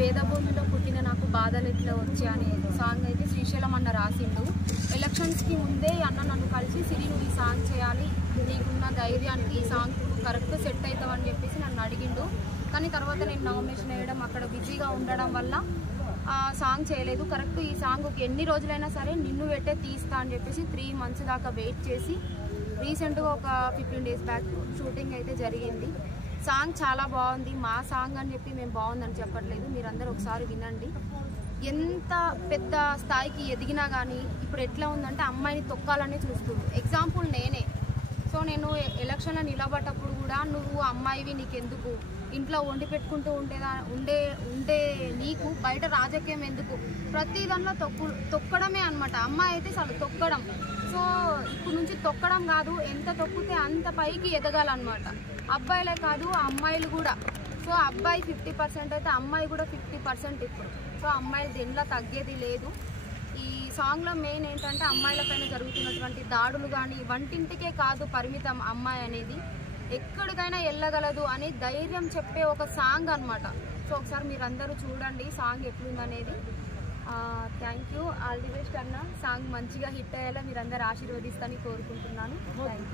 వేదభూమిలో పుట్టిన నాకు బాధలు ఎట్లా వచ్చా అనే సాంగ్ అయితే శ్రీశైలం అన్న రాసిండు. ఎలక్షన్స్కి ముందే అన్న నన్ను కలిసి సిరి నువ్వు ఈ సాంగ్ చేయాలి, నీకున్న ధైర్యానికి ఈ సాంగ్ కరెక్ట్ సెట్ అవుతావు అని చెప్పేసి నన్ను అడిగిండు. కానీ తర్వాత నేను నామినేషన్ వేయడం అక్కడ బిజీగా ఉండడం వల్ల ఆ సాంగ్ చేయలేదు. కరెక్ట్ ఈ సాంగ్ ఎన్ని రోజులైనా సరే నిన్ను పెట్టే తీస్తా అని చెప్పేసి 3 months దాకా వెయిట్ చేసి రీసెంట్గా ఒక 15 days బ్యాక్ షూటింగ్ అయితే జరిగింది. సాంగ్ చాలా బాగుంది. మా సాంగ్ అని చెప్పి మేము బాగుందని చెప్పట్లేదు, మీరందరూ ఒకసారి వినండి. ఎంత పెద్ద స్థాయికి ఎదిగినా కానీ ఇప్పుడు ఎట్లా ఉందంటే అమ్మాయిని తొక్కాలని చూస్తుంది. ఎగ్జాంపుల్ నేనే. సో నేను ఎలక్షన్లో నిలబడ్డప్పుడు కూడా నువ్వు అమ్మాయివి నీకెందుకు, ఇంట్లో వండి పెట్టుకుంటూ ఉండే నీకు బయట రాజకీయం ఎందుకు, ప్రతి దాంట్లో తొక్కడమే అనమాట. అమ్మాయి అయితే అసలు తొక్కడం. సో ఇప్పుడు నుంచి తొక్కడం కాదు, ఎంత తొక్కితే అంత పైకి ఎదగాలన్నమాట. అబ్బాయిలే కాదు అమ్మాయిలు కూడా. సో అబ్బాయి 50% అయితే అమ్మాయి కూడా 50% ఇప్పుడు. సో అమ్మాయిలు దేనిలో తగ్గేది లేదు. ఈ సాంగ్లో మెయిన్ ఏంటంటే అమ్మాయిల పైన జరుగుతున్నటువంటి దాడులు కానీ వంటింటికే కాదు పరిమితం అమ్మాయి అనేది, ఎక్కడికైనా వెళ్ళగలదు అని ధైర్యం చెప్పే ఒక సాంగ్ అనమాట. సో ఒకసారి మీరందరూ చూడండి సాంగ్ ఎట్లుందనేది. Thank you, all the best అన్న. సాంగ్ మంచిగా హిట్ అయ్యేలా మీరందరూ ఆశీర్వదిస్తారని కోరుకుంటున్నాను. Thank you.